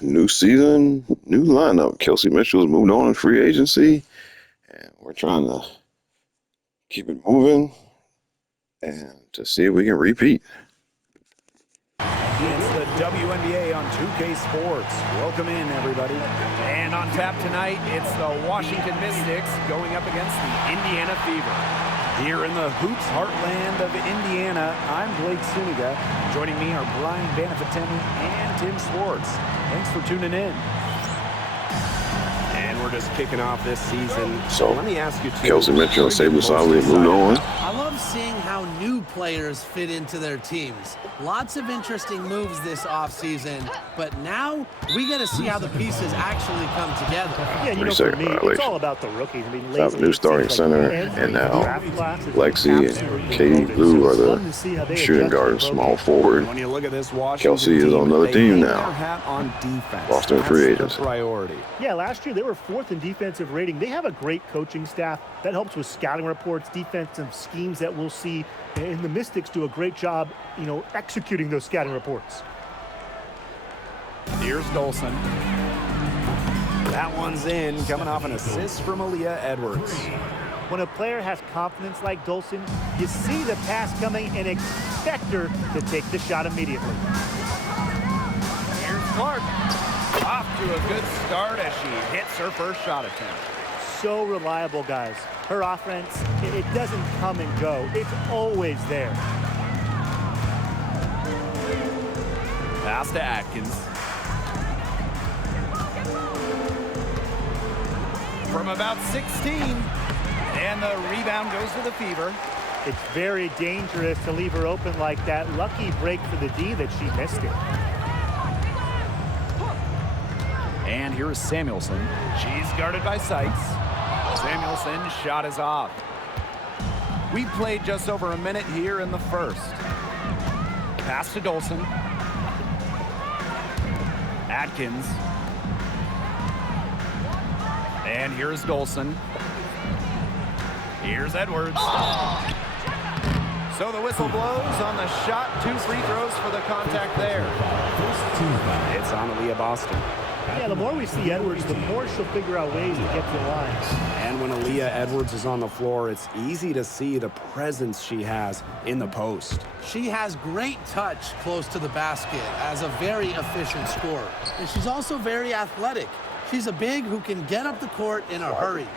New season, new lineup. Kelsey Mitchell's moved on in free agency, and we're trying to keep it moving and to see if we can repeat. It's the WNBA on 2K Sports. Welcome in, everybody. And on tap tonight, it's the Washington Mystics going up against the Indiana Fever. Here in the hoops heartland of Indiana, I'm Blake Suniga. Joining me are Brian Banafitemi and Tim Swartz. Thanks for tuning in. And we're just kicking off this season. So, let me ask you, Kelsey Mitchell and Sabin Sahly moved on. I love seeing how new players fit into their teams. Lots of interesting moves this offseason, but now we got to see how the pieces actually come together. Yeah, you know, for me, it's all about the rookies. I mean, have a new starting center, and now Lexi and Katie Blue are the shooting guard and small forward. When you look at this Kelsey is on another team now. On defense. Boston free agents. Priority. Yeah, last year they were 4th in defensive rating. They have a great coaching staff that helps with scouting reports, defensive schemes that we'll see. And the Mystics do a great job, you know, executing those scouting reports. Here's Dolson. That one's in, coming off an assist from Aaliyah Edwards. When a player has confidence like Dolson, you see the pass coming and expect her to take the shot immediately. Here's Clark. Off to a good start as she hits her first shot attempt. So reliable, guys. Her offense, it doesn't come and go. It's always there. Pass to Atkins. From about 16. And the rebound goes to the Fever. It's very dangerous to leave her open like that. Lucky break for the D that she missed it. And here's Samuelson. She's guarded by Sykes. Samuelson's shot is off. We played just over a minute here in the first. Pass to Dolson. Atkins. And here's Dolson. Here's Edwards. So the whistle blows on the shot. 2 free throws for the contact there. It's on Aaliyah Boston. Yeah, the more we see Edwards, the more she'll figure out ways to get to the line. And when Aaliyah Edwards is on the floor, it's easy to see the presence she has in the post. She has great touch close to the basket as a very efficient scorer. And she's also very athletic. She's a big who can get up the court in a hurry.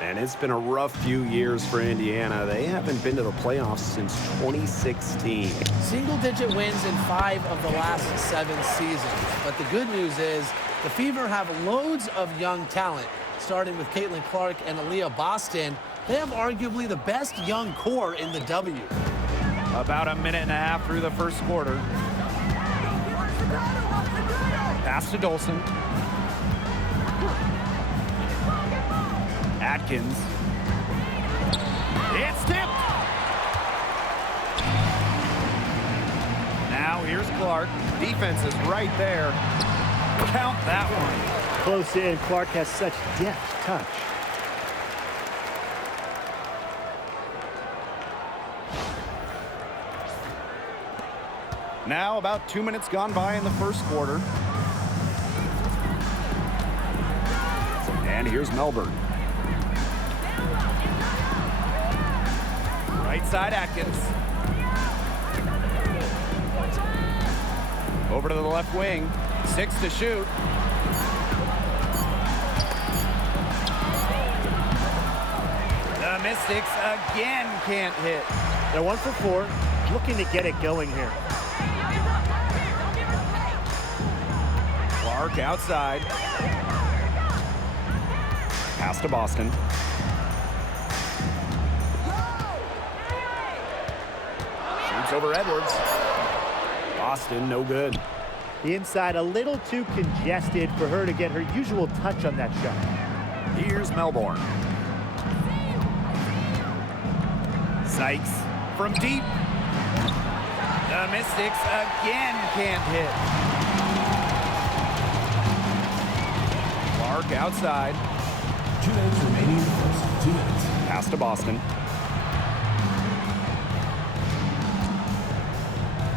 And it's been a rough few years for Indiana. They haven't been to the playoffs since 2016. Single-digit wins in 5 of the last 7 seasons. But the good news is the Fever have loads of young talent, starting with Caitlin Clark and Aaliyah Boston. They have arguably the best young core in the W. About a minute and a half through the first quarter. Pass to Dolson. Atkins. It's tipped. Now here's Clark. Defense is right there. Count that one. Close in. Clark has such deft touch. Now about 2 minutes gone by in the first quarter. And here's Melbourne. Right side Atkins. Over to the left wing. 6 to shoot. The Mystics again can't hit. They're 1 for 4, looking to get it going here. Clark outside. Pass to Boston. Shoots over Edwards. Boston, no good. The inside a little too congested for her to get her usual touch on that shot. Here's Melbourne. Sykes from deep. The Mystics again can't hit. Clark outside. 2 minutes remaining in the first. 2 minutes. Pass to Boston.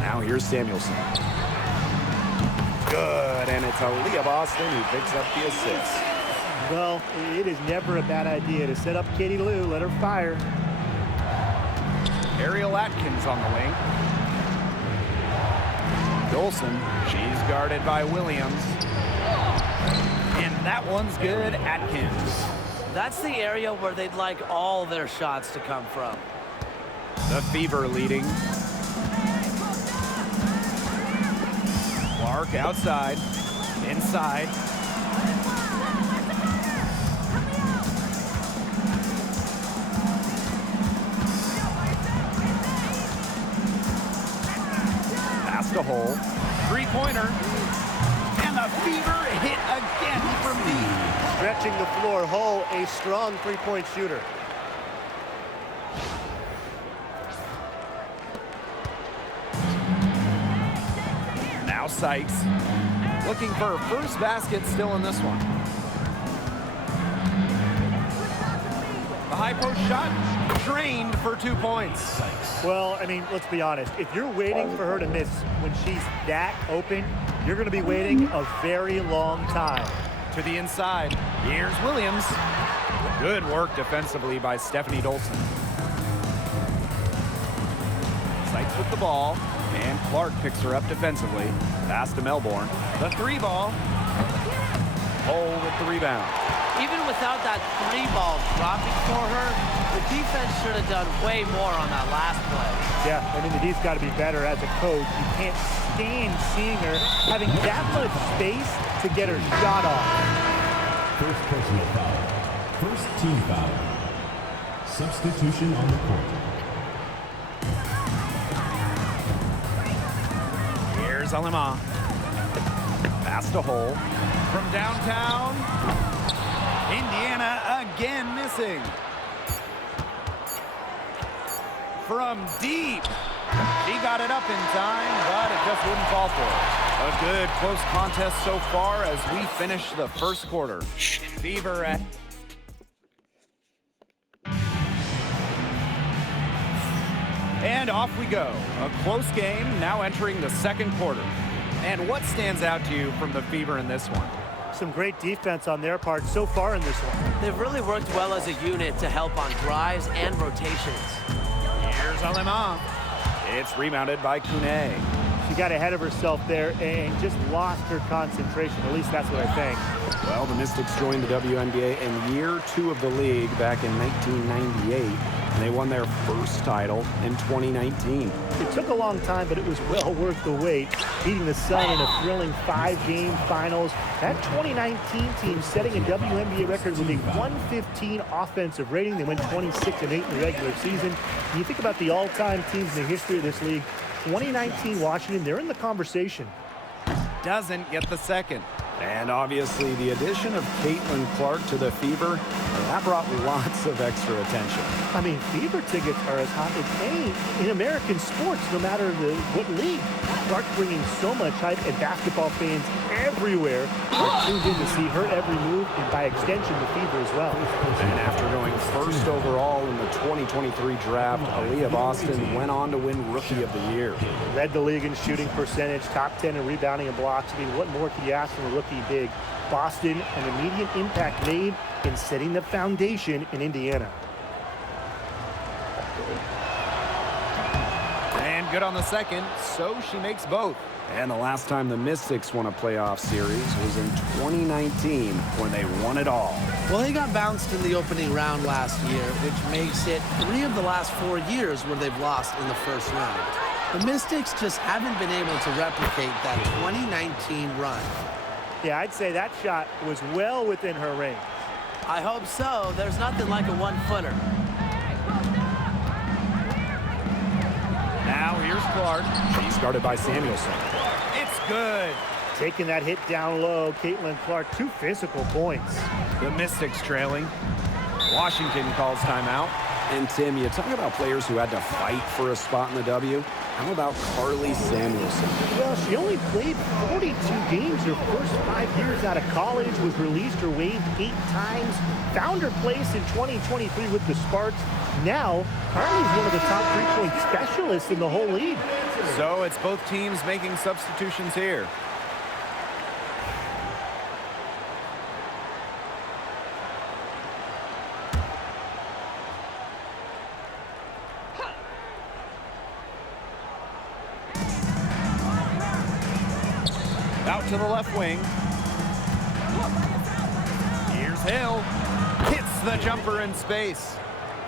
Now here's Samuelson. Good, it's Aaliyah Boston who picks up the assist. Well, it is never a bad idea to set up Katie Lou, let her fire. Ariel Atkins on the wing. Dolson, she's guarded by Williams. And that one's good, Atkins. That's the area where they'd like all their shots to come from. The Fever leading. Clark outside, inside. Past a hole, three-pointer, and the Fever hit again from deep. Stretching the floor, Hull, a strong three-point shooter. Now Sykes, looking for her first basket still in this one. The high post shot, drained for 2 points. Well, I mean, let's be honest. If you're waiting for her to miss when she's that open, you're going to be waiting a very long time. To the inside, here's Williams. Good work defensively by Stephanie Dolson. Sykes with the ball, and Clark picks her up defensively. Pass to Melbourne. The three ball. Hole with the rebound. Even without that three ball dropping for her, the defense should have done way more on that last play. Yeah, I mean, the D's got to be better as a coach. You can't stand seeing her having that much space to get her shot off. First personal foul. First team foul. Substitution on the court. Here's Alema. Pass to Hole. From downtown. Indiana again missing. From deep. She got it up in time, but it just wouldn't fall for her. A good close contest so far as we finish the first quarter. Fever at... And off we go. A close game now entering the second quarter. And what stands out to you from the Fever in this one? Some great defense on their part so far in this one. They've really worked well as a unit to help on drives and rotations. Here's Alema. It's rebounded by Kune. She got ahead of herself there and just lost her concentration. At least that's what I think. Well, the Mystics joined the WNBA in year 2 of the league back in 1998. And they won their first title in 2019. It took a long time, but it was well worth the wait. Beating the Sun in a thrilling 5-game finals. That 2019 team setting a WNBA record with a 115 offensive rating. They went 26-8 in the regular season. When you think about the all-time teams in the history of this league, 2019 Washington, they're in the conversation. Doesn't get the second. And obviously the addition of Caitlin Clark to the Fever, that brought lots of extra attention. I mean, Fever tickets are as hot as any in American sports, no matter what league. Clark bringing so much hype, and basketball fans everywhere are tuned in to see her every move, and by extension, the Fever as well. And after going first overall in the 2023 draft, Aaliyah Boston went on to win Rookie of the Year. Led the league in shooting percentage, top 10 in rebounding and blocks. I mean, what more could you ask from a rookie big? Boston, an immediate impact made in setting the foundation in Indiana. And good on the second, so she makes both. And the last time the Mystics won a playoff series was in 2019 when they won it all. Well, they got bounced in the opening round last year, which makes it 3 of the last 4 years where they've lost in the first round. The Mystics just haven't been able to replicate that 2019 run. Yeah, I'd say that shot was well within her range. I hope so. There's nothing like a one-footer. Now here's Clark. She's guarded by Samuelson. It's good. Taking that hit down low, Caitlin Clark, 2 physical points. The Mystics trailing. Washington calls timeout. And Tim, you talk about players who had to fight for a spot in the W. How about Carly Samuelson? Well, she only played 42 games her first 5 years out of college, was released or waived 8 times, found her place in 2023 with the Sparks. Now, Carly's one of the top 3-point specialists in the whole league. So it's both teams making substitutions here. Out to the left wing. Here's Hill. Hits the jumper in space.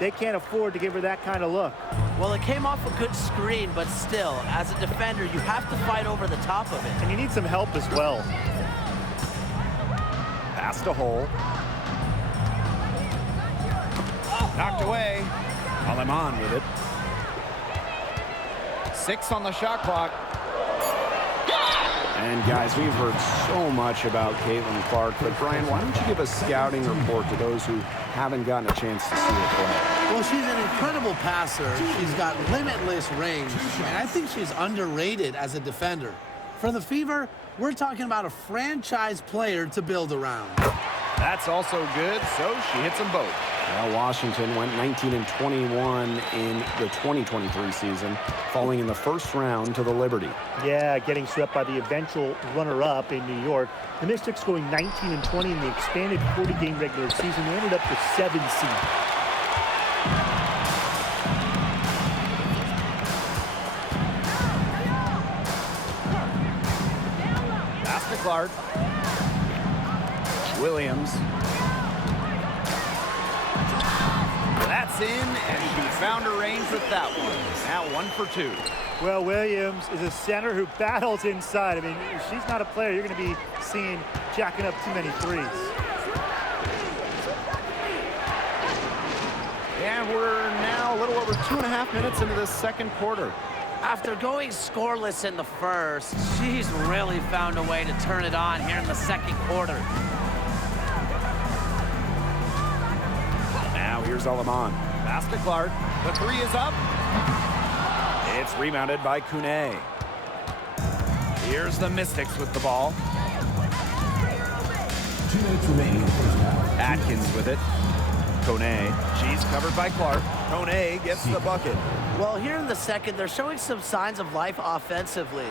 They can't afford to give her that kind of look. Well, it came off a good screen, but still, as a defender, you have to fight over the top of it. And you need some help as well. Pass to Hole. Knocked away. Aleman with it. 6 on the shot clock. And guys, we've heard so much about Caitlin Clark, but Brian, why don't you give a scouting report to those who haven't gotten a chance to see her play? Well, she's an incredible passer. She's got limitless range, and I think she's underrated as a defender. For the Fever, we're talking about a franchise player to build around. That's also good, so she hits them both. Well, Washington went 19-21 in the 2023 season, falling in the first round to the Liberty. Yeah, getting swept by the eventual runner-up in New York. The Mystics going 19-20 in the expanded 40-game regular season. They ended up the 7th seed. Pass to Clark. Williams. That's in, and she found her range with that one. Now 1 for 2. Well, Williams is a center who battles inside. I mean, if she's not a player, you're going to be seeing jacking up too many threes. And we're now a little over 2.5 minutes into the second quarter. After going scoreless in the first, she's really found a way to turn it on here in the second quarter. Now here's Aleman. Pass to Clark. The 3 is up. It's rebounded by Kune. Here's the Mystics with the ball. 2 minutes remaining in the first half. Atkins with it. Kone. She's covered by Clark. Kone gets the bucket. Well, here in the second, they're showing some signs of life offensively.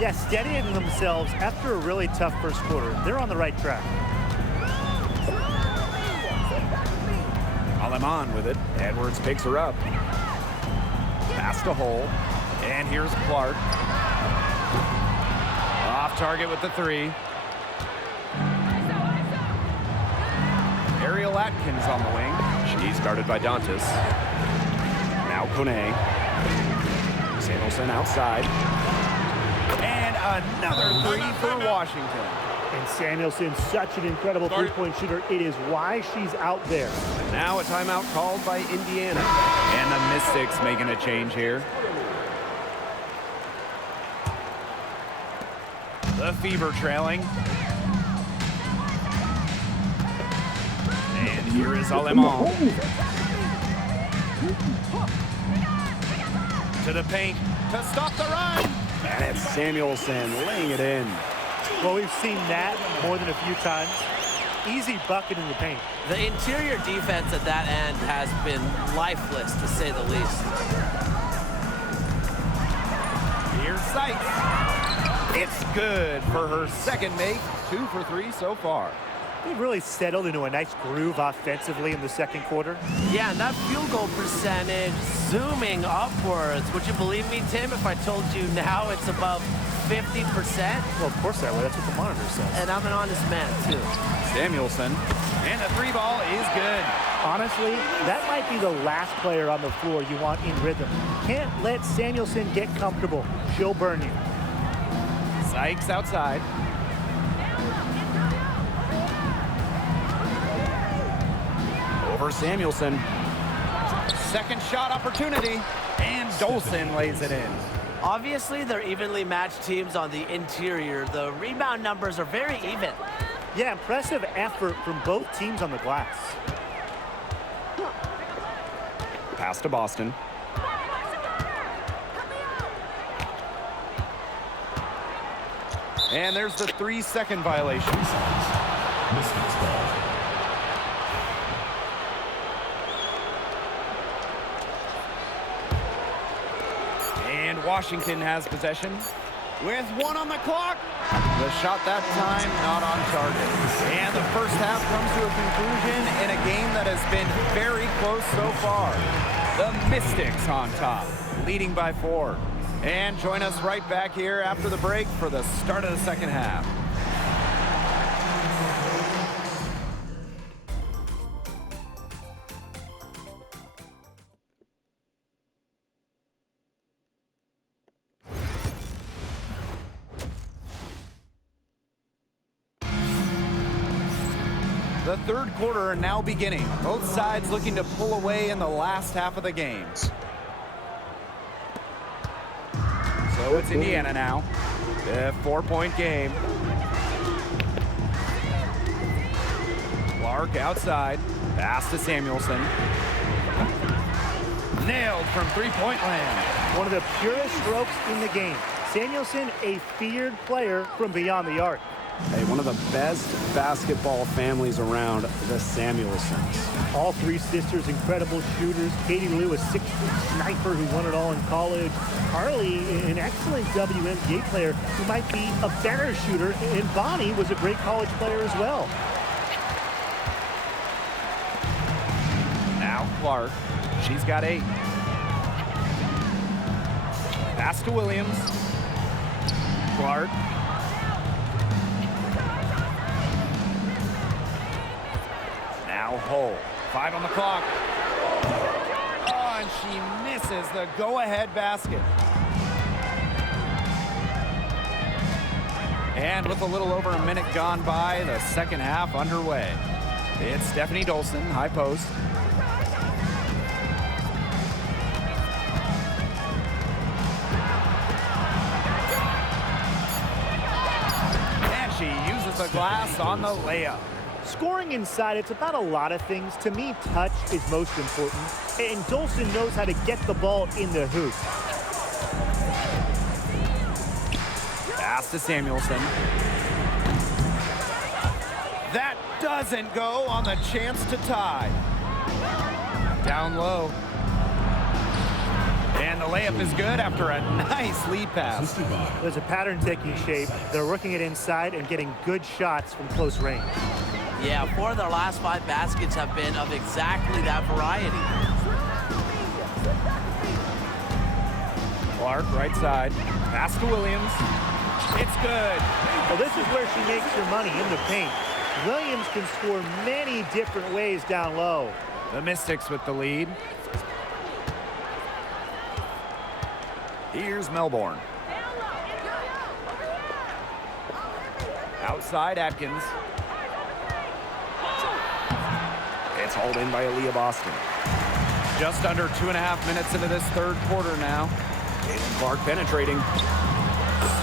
Yeah, steadying themselves after a really tough first quarter. They're on the right track. Aleman with it. Edwards picks her up. Pass to Hole. And here's Clark. Off target with the 3. Ariel Atkins on the wing. She's guarded by Dantas. Now Kone. Samuelson outside. And another 3 for Washington. And Samuelson's such an incredible three-point shooter. It is why she's out there. Now a timeout called by Indiana. And the Mystics making a change here. The Fever trailing. And here is Aleman. To the paint to stop the run. And it's Samuelson laying it in. Well, we've seen that more than a few times. Easy bucket in the paint. The interior defense at that end has been lifeless, to say the least. Here's Sykes. It's good for her second make. 2 for 3 so far. They've really settled into a nice groove offensively in the second quarter. Yeah, and that field goal percentage zooming upwards. Would you believe me, Tim, if I told you now it's above 50%? Well, of course I would. That's what the monitor says. And I'm an honest man, too. Samuelson. And the 3 ball is good. Honestly, that might be the last player on the floor you want in rhythm. Can't let Samuelson get comfortable. She'll burn you. Sykes outside. Over Samuelson. Second shot opportunity. And Dolson lays it in. Obviously, they're evenly matched teams on the interior. The rebound numbers are very even. Yeah, impressive effort from both teams on the glass. Pass to Boston. And there's the 3-second violation. Mystics ball. And Washington has possession with 1 on the clock. The shot that time not on target. And the first half comes to a conclusion in a game that has been very close so far. The Mystics on top, leading by 4. And join us right back here after the break for the start of the second half. The third quarter now beginning. Both sides looking to pull away in the last half of the game. So it's Indiana now. A 4-point game. Clark outside. Pass to Samuelson. Nailed from three-point land. One of the purest strokes in the game. Samuelson, a feared player from beyond the arc. Hey, one of the best basketball families around, the Samuelsons. All three sisters, incredible shooters. Katie Lou, a 6-foot sniper who won it all in college. Carly, an excellent WNBA player who might be a better shooter. And Bonnie was a great college player as well. Now Clark. She's got 8. Pass to Williams. Clark. Now Hull. 5 on the clock. Oh, and she misses the go-ahead basket. And with a little over a minute gone by, the second half underway. It's Stephanie Dolson, high post. And she uses the glass on the layup. Scoring inside, it's about a lot of things. To me, touch is most important. And Dolson knows how to get the ball in the hoop. Pass to Samuelson. That doesn't go on the chance to tie. Down low. And the layup is good after a nice lead pass. There's a pattern taking shape. They're working it inside and getting good shots from close range. Yeah, 4 of their last 5 baskets have been of exactly that variety. Clark, right side. Pass to Williams. It's good. Well, this is where she makes her money, in the paint. Williams can score many different ways down low. The Mystics with the lead. Here's Melbourne. Outside Atkins. It's hauled in by Aaliyah Boston. Just under 2.5 minutes into this third quarter now. Caitlin Clark penetrating.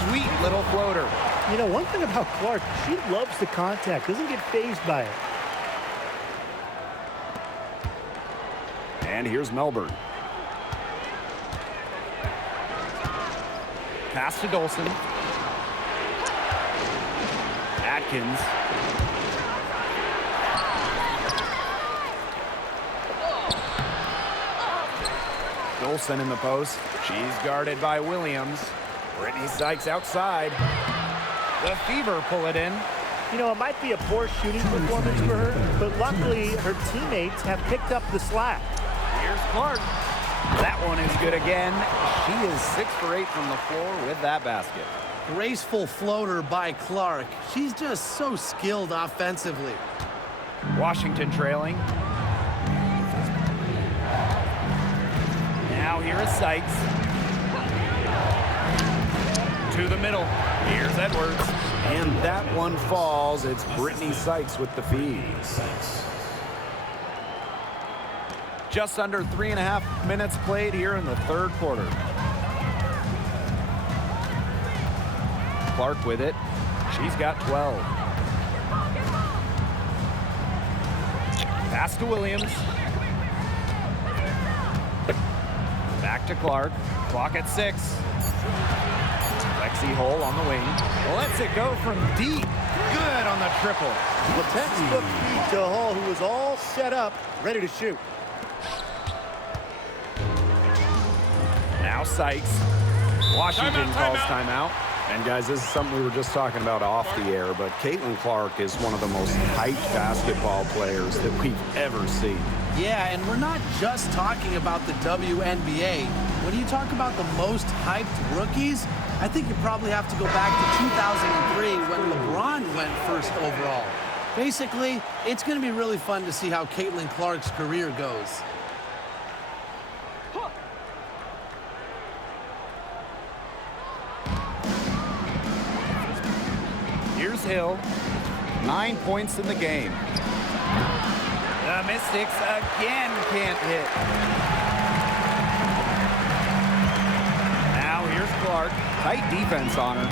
Sweet little floater. You know, one thing about Clark, she loves the contact, doesn't get fazed by it. And here's Melbourne. Pass to Dolson. Atkins. Dolson in the post. She's guarded by Williams. Brittany Sykes outside. The Fever pull it in. You know, it might be a poor shooting performance for her, but luckily her teammates have picked up the slack. Here's Clark. That one is good again. She is 6 for 8 from the floor with that basket. Graceful floater by Clark. She's just so skilled offensively. Washington trailing. Now here is Sykes. To the middle. Here's Edwards. And that one falls. It's Brittany Sykes with the feed. Just under 3.5 minutes played here in the third quarter. Clark with it. She's got 12. Pass to Williams. Back to Clark. Clock at 6. Lexi Hull on the wing. Lets it go from deep. Good on the triple. The textbook feed to Hall, who was all set up, ready to shoot. Now Sykes. Washington calls timeout. And guys, this is something we were just talking about off the air, but Caitlin Clark is one of the most hyped basketball players that we've ever seen. Yeah, and we're not just talking about the WNBA. When you talk about the most hyped rookies, I think you probably have to go back to 2003 when LeBron went first overall. Basically, it's going to be really fun to see how Caitlin Clark's career goes. Here's Hill. 9 points in the game. The Mystics again can't hit. Now here's Clark. Tight defense on her.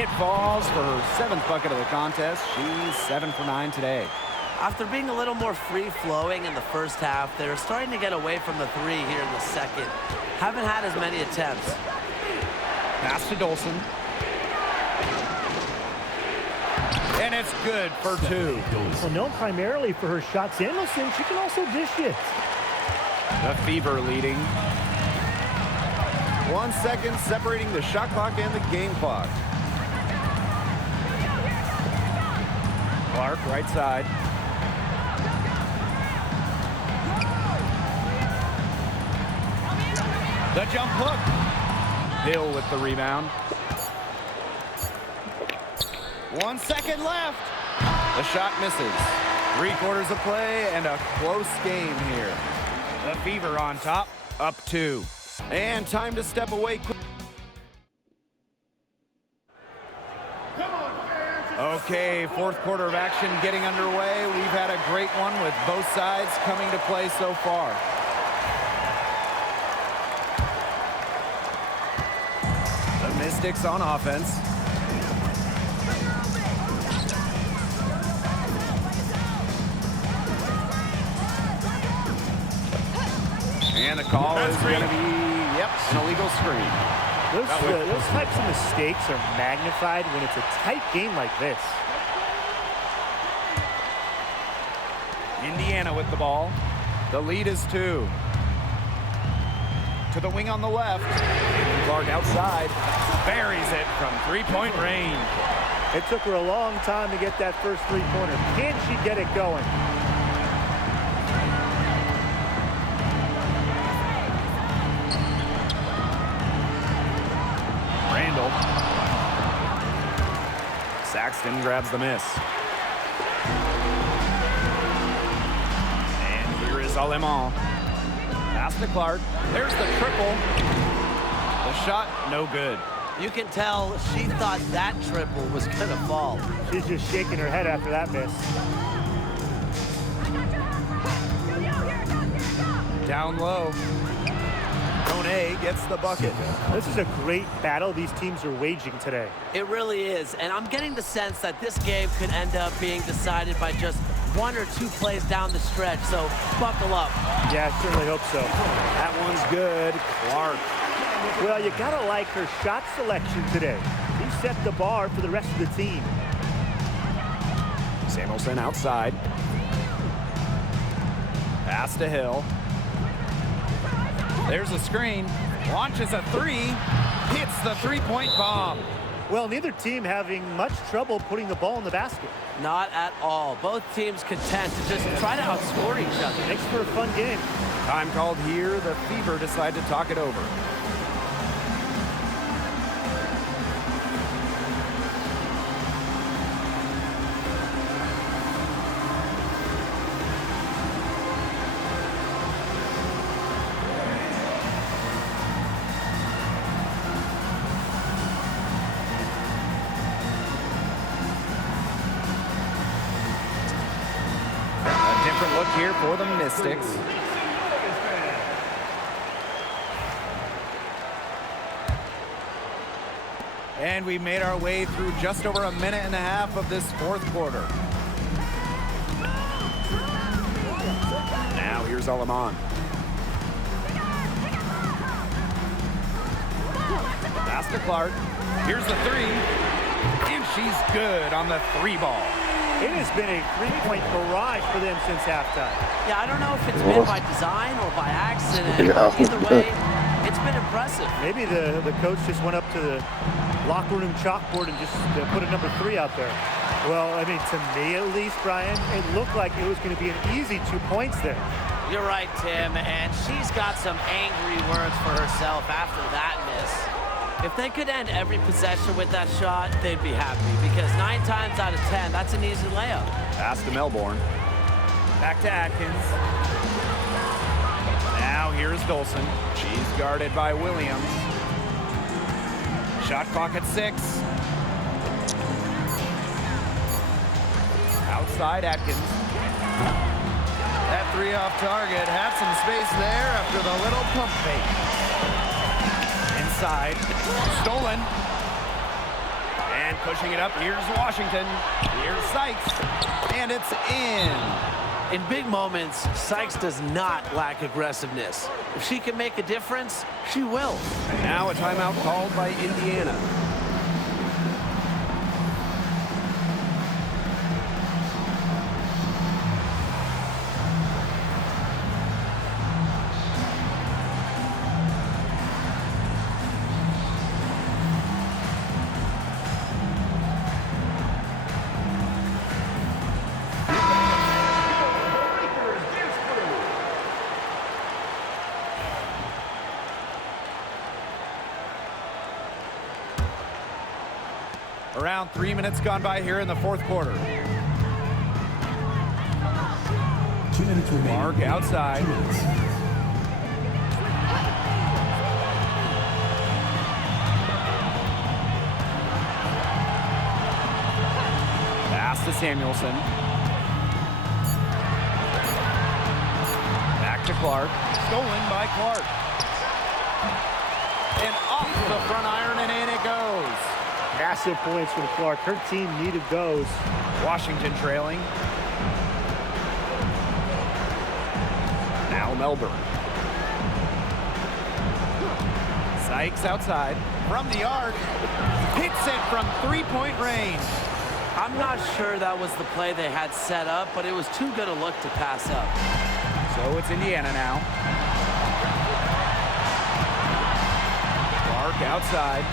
It falls for her 7th bucket of the contest. She's 7 for 9 today. After being a little more free-flowing in the first half, they're starting to get away from the three here in the second. Haven't had as many attempts. Pass to Dolson. And it's good for 2. Well, known primarily for her shot, Samuelson, she can also dish it. The Fever leading. 1 second separating the shot clock and the game clock. Clark, right side. The jump hook. Hill with the rebound. 1 second left. The shot misses. 3/4 of play and a close game here. The Fever on top, up 2. And time to step away. Okay, 4th quarter of action getting underway. We've had a great one with both sides coming to play so far. The Mystics on offense. And the call is going to be, an illegal screen. Those types of mistakes are magnified when it's a tight game like this. Indiana with the ball. The lead is 2. To the wing on the left. Clark outside. Buries it from 3-point range. It took her a long time to get that first three-pointer. Can she get it going? Randall. Saxton grabs the miss. And here is Alemán. Pass to Clark. There's the triple. The shot, no good. You can tell she thought that triple was going to fall. She's just shaking her head after that miss. Down low. Kone gets the bucket. This is a great battle these teams are waging today. It really is, and I'm getting the sense that this game could end up being decided by just 1 or 2 plays down the stretch, so buckle up. Yeah, I certainly hope so. That one's good. Clark. Well, you gotta like her shot selection today. He set the bar for the rest of the team. Samuelson outside. Pass to Hill. There's a screen. Launches a 3. Hits the 3-point bomb. Well, neither team having much trouble putting the ball in the basket. Not at all. Both teams content to just try to outscore each other. Makes for a fun game. Time called here. The Fever decide to talk it over. Different look here for the Mystics. And we made our way through just over a minute and a half of this 4th quarter. Now here's Alemán. Pass to Clark. Here's the 3. And she's good on the 3 ball. It has been a 3-point barrage for them since halftime. Yeah, I don't know if it's been by design or by accident. Yeah. Either way, it's been impressive. Maybe the coach just went up to the locker room chalkboard and just put a number 3 out there. Well, I mean, to me at least, Brian, it looked like it was going to be an easy 2 points there. You're right, Tim, and she's got some angry words for herself after that miss. If they could end every possession with that shot, they'd be happy, because 9 times out of 10, that's an easy layup. Pass to Melbourne. Back to Atkins. Now here's Dolson. She's guarded by Williams. Shot clock at 6. Outside Atkins. That 3 off target had some space there after the little pump fake. Inside. Stolen. And pushing it up. Here's Washington. Here's Sykes. And it's in. In big moments, Sykes does not lack aggressiveness. If she can make a difference, she will. And now a timeout called by Indiana. Around 3 minutes gone by here in the fourth quarter. 2 minutes remaining. Mark outside. 2 minutes. Pass to Samuelson. Back to Clark. Stolen by Clark. And off the front iron, and in it goes. Massive points from Clark. Her team needed those. Washington trailing. Now Melbourne. Sykes outside. From the arc. Hits it from three-point range. I'm not sure that was the play they had set up, but it was too good a look to pass up. So it's Indiana now. Clark outside.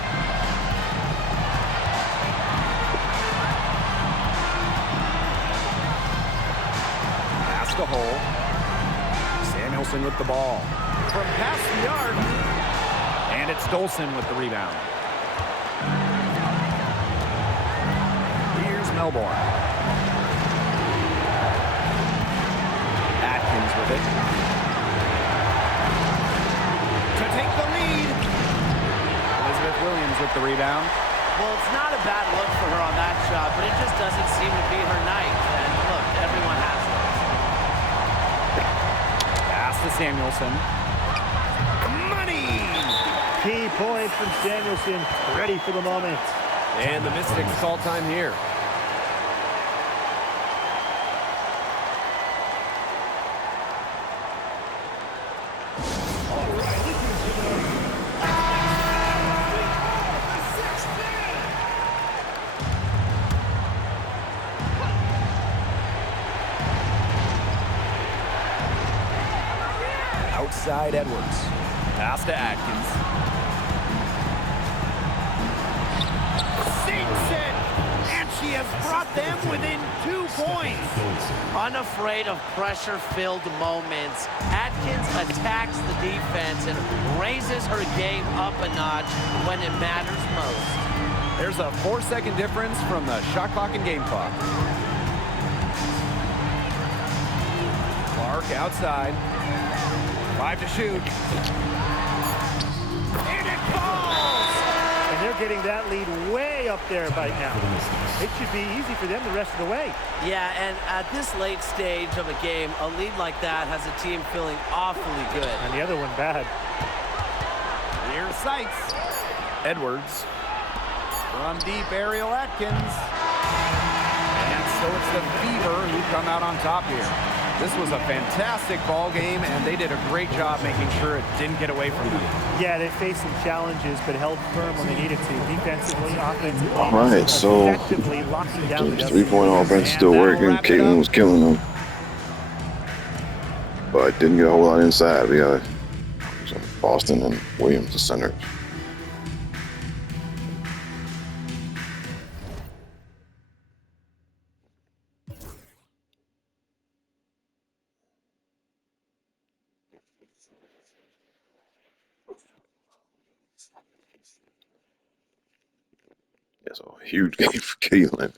Pass the hole. Samuelson with the ball. From past the arc. And it's Dolson with the rebound. Here's Melbourne. Atkins with it. To take the lead. Elizabeth Williams with the rebound. Well, it's not a bad look for her on that shot, but it just doesn't seem to be her night. And look, everyone has those. Pass to Samuelson. Money! Key point from Samuelson. Ready for the moment. And the Mystics call time here. Outside Edwards. Pass to Atkins. Sinks it! And she has brought them within 2 points. Unafraid of pressure-filled moments, Atkins attacks the defense and raises her game up a notch when it matters most. There's a 4-second difference from the shot clock and game clock. Clark outside. 5 to shoot. And it falls! And they're getting that lead way up there right now. It should be easy for them the rest of the way. Yeah, and at this late stage of a game, a lead like that has a team feeling awfully good. And the other one bad. Here's Sykes. Edwards. From deep, Ariel Atkins. And so it's the Fever who come out on top here. This was a fantastic ball game, and they did a great job making sure it didn't get away from them. Yeah, they faced some challenges, but held firm when they needed to. Defensively, offensively. All right, so effectively locking down the three-point offense still working. Caitlin was killing them, but didn't get a whole lot inside. We got Boston and Williams, the centers. Yeah, so a huge game for Caitlin.